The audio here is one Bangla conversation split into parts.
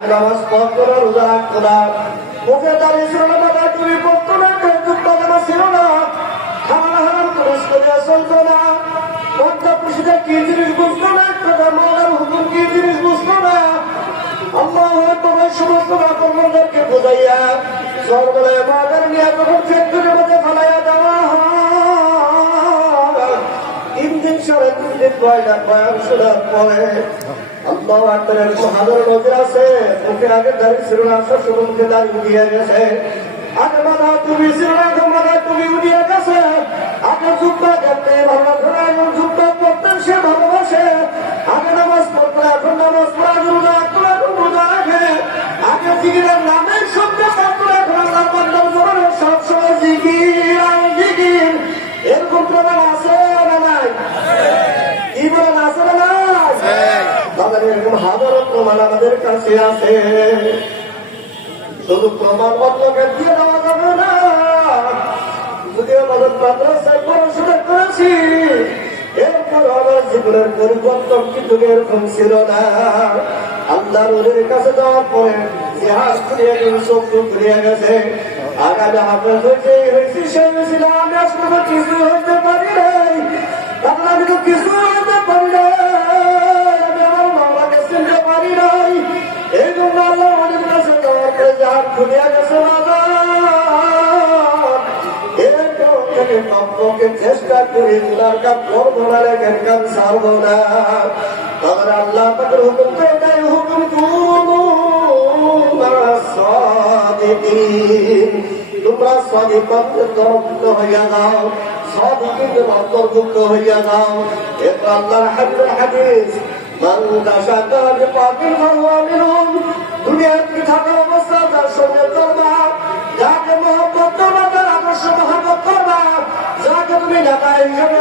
নামাজ পড়তো না রোজা রাখতো না মুখে দাঁড়িয়ে ছিল না বাবা তুমি পড়তো না যুক্ত নামাজ ছিল না। হারাম হারাম পুরুষ করে চলতো না। পর্দা পুরুষরা কি জিনিস বুঝতো না? কথা মৌলার হুকুম কি জিনিস বুঝতো না? আল্লাহ তোমার সমস্ত বাপনদেরকে বোঝাইয়া সর্বদায় মাদের নিয়ে তখন ফ্যাক্টরির মধ্যে ফেলাইয়া দেওয়া হয়, তিন দিন সাড়ে তিন দিন বয়না বয়ান শোনার পরে আল্লাহ আকবরের হাজার নজর আছে। মুখে আগে দাঁড়িয়ে ছিল না শ্বশুর মুখে দাঁড়িয়ে উঠিয়ে গেছে। আগে মাথা তুমি ছিল না মাথা তুমি উঠিয়ে গেছে। আগে ভালোবাসে। আগে এরকম হাজারো প্রমাণ আমাদের কাছে আছে। শুধু প্রমাণ মতলকে দিয়ে দেওয়া যাবে না। যদি আমাদের মাদ্রাসায় পড়াশোনা করেছি না। যে হাত আগামী হাফেজ হয়েছে কিছু নাই। নব্বকে চেষ্টা করে কাপ করব না তখন আল্লাহ হুকুম হুকুম তোমরা তোমরা সদিক অন্তর্ভুক্ত হইয়া যাও সদিকের অন্তর্ভুক্ত হইয়া যাও। এরপর আল্লাহর হাবিবের হাদিস, মান ফাহুয়া দুনিয়ার থাকা অবস্থা তার সঙ্গে চলবা যাকে তুমি নেতা হিসেবে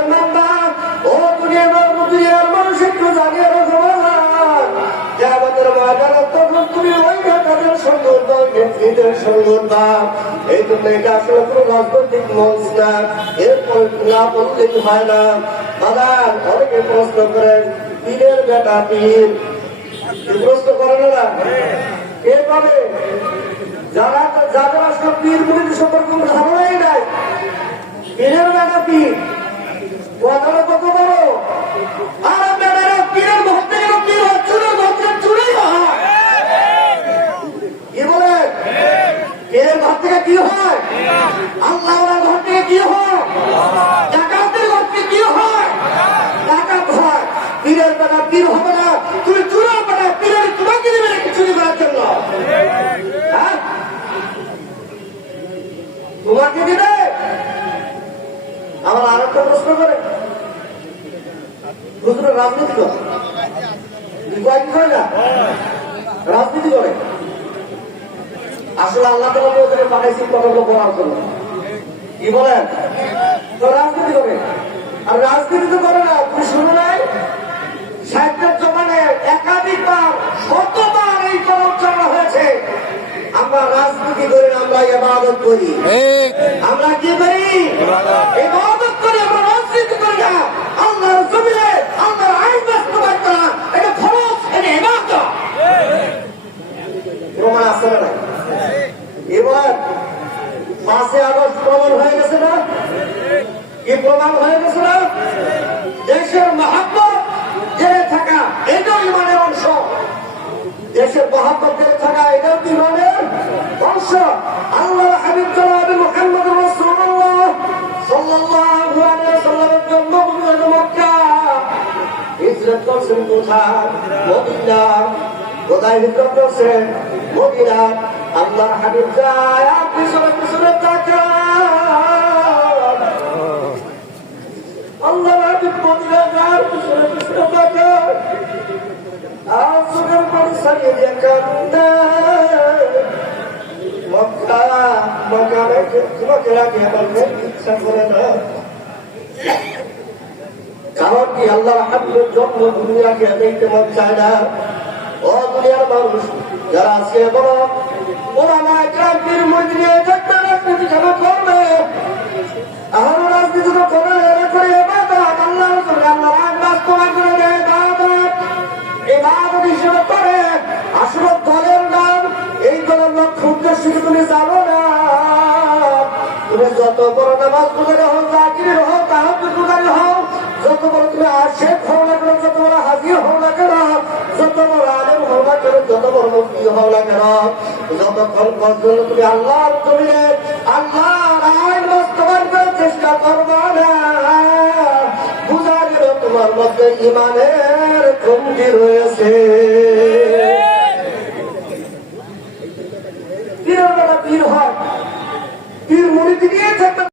ও দুনিয়ার দুনিয়ার মানুষ একটু জানিয়ে রাখো যে আমাদের ময়দানে তখন তুমি ওই নেতাদের সঙ্গে উঠবা, ওই নেত্রীদের সঙ্গে এই জন্য এটা আসলে কোনো রাজনৈতিক মঞ্চ না। এরপর না বললেই হয় না। বাজার অনেকে প্রশ্ন করেন পীরের বেটা পীর। প্রশ্ন করেন যারা যাদের আসলে পীর মুড়ির সম্পর্কে ধারণাই নাই। পীরের বেটা পীর কথাটা কত বড় আর বেড়ারা পীরের ভক্তের পীর হয়? চুরের ভক্তের চুরেই হয়। কি বলে পীরের ঘর থেকে কি হয়। আল্লাহ ঘর থেকে কি হয় ডাকাতের ঘর থেকে কি হয় ডাকাত হয় পীরের বেটা পীর হবে না তুমি চুরের বেটা পীরের তোমাকে দেবে নাকি চুরি করার জন্য হ্যাঁ তোমাকে দিবে আমার আর একটা প্রশ্ন করে হুজুর রাজনীতি করে। না রাজনীতি করে। আসলে আল্লাহ তালা ওদের পাঠাইছি কথাগুলো বলার জন্য। কি বলেন? তো রাজনীতি করে। আর রাজনীতি তো করে না তুমি শুনে নাই সাহিত্যের জমানে একাধিকবার শতবার এই কথা উচ্চারণ হয়েছে। আমরা রাজনীতি করি না আমরা ইবাদত করি। আমরা কি করি? ইবাদত করি আমরা রাজনীতি করি না। আল্লাহর জমিনে আল্লাহর আইন বাস্তবায়ন করা এটা ফরজ এটা ইবাদত প্রমাণ আছে না নাই? এবার পাঁচে আগস্ট প্রমাণ হয়ে গেছে না কি প্রমাণ হয়ে দেশের মহাব্বত জেলে থাকা, এটাও ইমানের অংশ। দেশের মহাব্বত জেলে থাকা, এটাও ইমানের অংশ? আল্লাহ আল্লাহ হাবিব যায় পিছনে পিছনে তাকান আল্লাহ হাবিব মদিনা যায় পিছনে পিছনে তাকান আর চোখের পানি রেখে তোমাকে রাখি আমার মন ইচ্ছা করে না কারণ কি আল্লাহ হাবিবের জন্ম দুনিয়াকে দেখতে মন চায় না ও দুনিয়ার মানুষ যারা আজকে বড় ওরা যত বড় নামাজ গুজারি হও চাকরি হও তাহাজ গুজারি হও যত বড় তুমি আশেখ হও না কেন, যত বড় হাজি হও না কেন, যত বড় আলেম হও না কেন, যত বড় মুক্তি হও না কেন, যতক্ষণ পর্যন্ত তুমি আল্লাহর জমিনে আল্লাহর আইন বাস্তবায়ন করার চেষ্টা করবা না, বুঝা গেল তোমার মধ্যে ইমানের কমতি রয়েছে। created